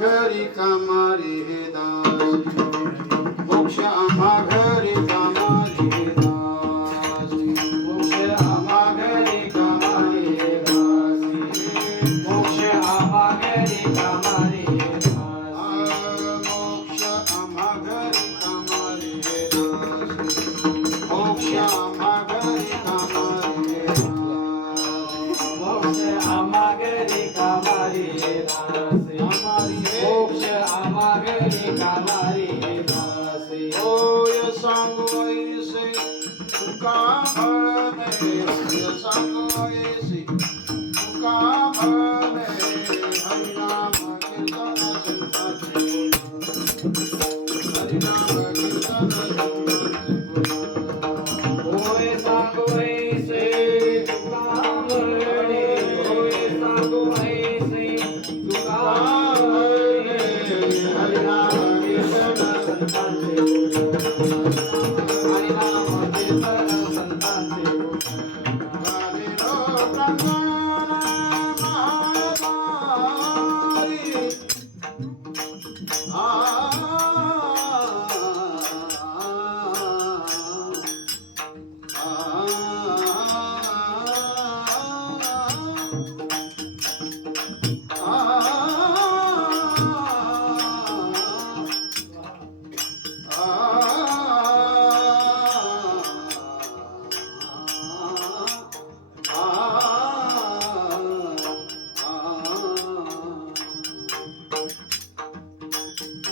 घरी कामारी दासी मोक्ष आम्हा घरी कामारी दासी मोक्ष आम्हा घरी कामारी दासी मोक्ष आम्हा घरी कामारी मोक्ष आम्हा घरी कामारी दासी मोक्ष आम्हा घरी कामारी मोक्ष आम्हा घरी कामारी दासी मोक्ष आम्हा घरी कामारी दासी होय सांगू ऐसे तुका म्हणे होय सांगू ऐसे तुका म्हणे हरिनाम कीर्तन संताचे हरिनाम कीर्तन होय सांगू ऐसे तुका म्हणे होय सांगू ऐसे तुका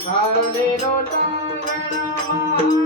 Hallelujah.